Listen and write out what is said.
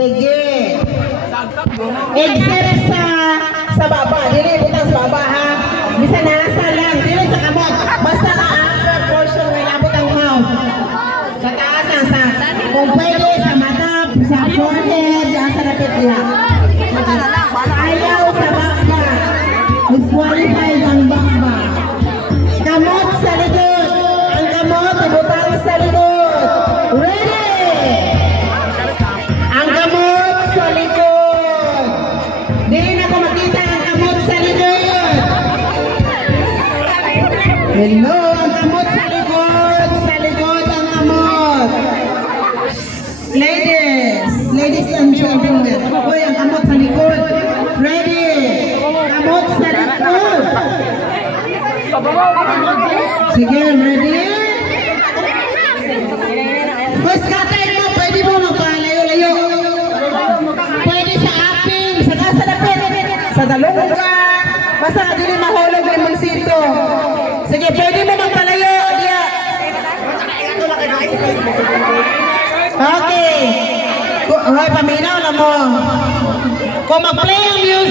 Sige. Exit sa baba. Dili butang sa baba ha. Bisa nasa lang. Dili sa kamot. Basta na upper portion may labot ang mouth. Sa taas lang sa kung pwede sa mata, sa forehead, sa lapit niya. Ayaw sa bakba. Disqualified ang bakba. Kamot sa likod. Ang kamot ibutang sa likod. Ready? Ang kamot sa likod. Di na ko makita ang kamot sa likod. Hello, ang kamot sa likod. Sa likod ang kamot. Ladies and gentlemen. Hoy, ang kamot sa likod. Ready? Kamot sa likod. Sige, ready? First katayin mo, pwede mo magpalayo-layo. Pwede sa aping, sa dapit, sa dalunga. Basta ka dili mahulog ng magsito. Sige, pwede mo magpalayo. Okay. Hoy, paminaw na mo. Kung mag-play ang music,